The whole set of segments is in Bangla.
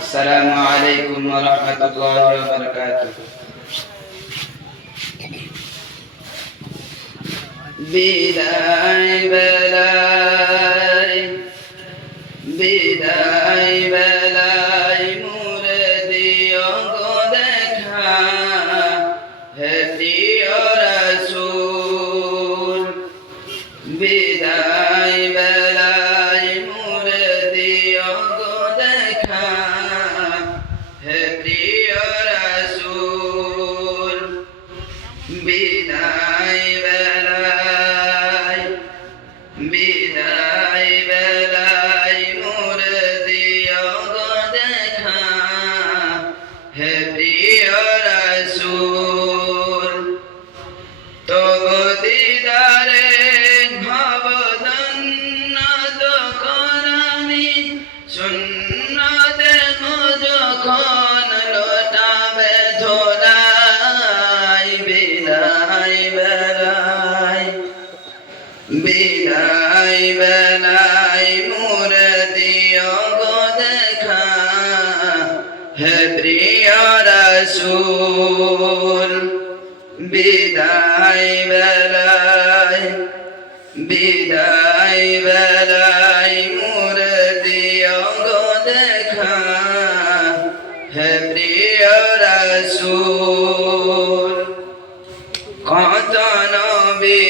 আসসালামু আলাইকুম ওয়া রাহমাতুল্লাহি ওয়া বারাকাতুহু। বিদায় বেলায় বিদায় বেলায় মোরে দিও গো দেখা, হে প্রিয় রাসূল। বিদায় বেলায় মোরে দিও গো দেখা, হে প্রিয় রাসূল। বিদায় বেলায় বিদায় বেলায় মোরে দিও গো দেখা, হে প্রিয় রাসূল। তবু দিদারে ভব ধন্য তখন আমি শূন্য দেহ যখন লোটাবে ধরাই। বিদায় বেলায় বিদায় বেলায় মোরে দিও গো দেখা, হে প্রিয় রাসূল। বিদায় বেলায় বিদায় বেলায় মোরে দিও গো দেখা, হে প্রিয় রাসূল। কত নবী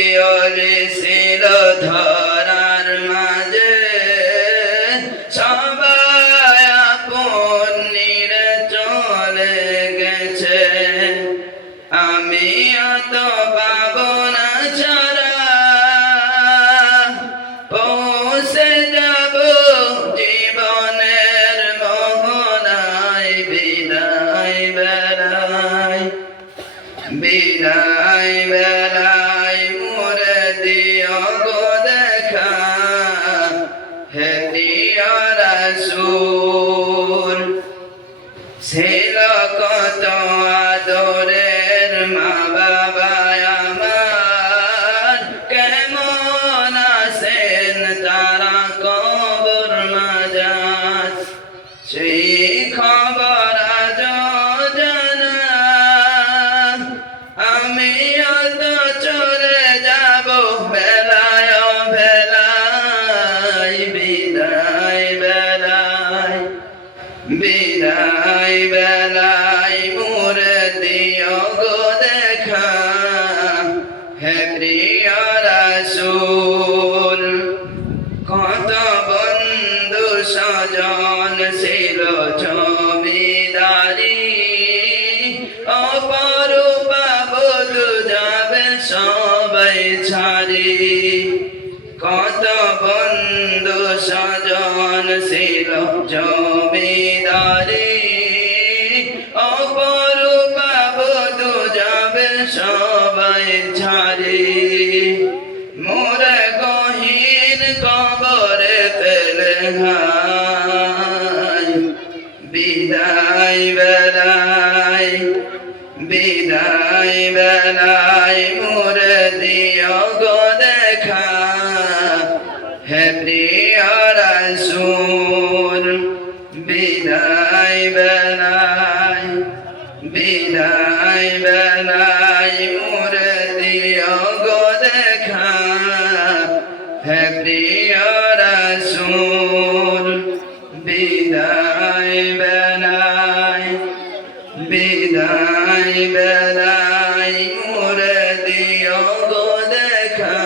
ছিল ধরার মাঝে, সবাই আপন নিরে চলে গেছে। আমি অত পাবো না ছাড়া পৌঁছে যাব জীবনের মোহনায়। বিদায় বেলায় বিদায় বেলায় মোরে দিও গো দেখা, হে প্রিয় রাসূল। ছিল কত আদরের মা বাবা আমার, কেমন আছেন তারা কবর মাঝাত, সেই খবর আজ জানা। আমিও তো চলে যাব বেলায় বেলায়। বিদায় বেলায় বিদায় বেলায় মোরে দিও গো দেখা, হে প্রিয় রাসূল। কত বন্ধু স্বজন ছিল জমিদারি, অপরূপা বধূ যাবে সবাই ছাড়ি। কত বন্ধু স্বজন ছিল জমিদারি, অপরূপা বধূ যাবে সবাই ছাড়ি। মোরে গহীন কবরে ফেলে হায়। বিদায় বেলায় বিদায় বেলায় মোরে দিও গো দেখা, হে প্রিয় রাসূল। বিদায় বেলায় বিদায় বেলায় মোরে দিও গো দেখা, হে প্রিয় রাসূল। বিদায় বেলায় বিদায় বেলায় মোরে দিও গো দেখা,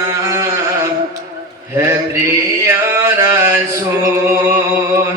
হে প্রিয় রাসূল।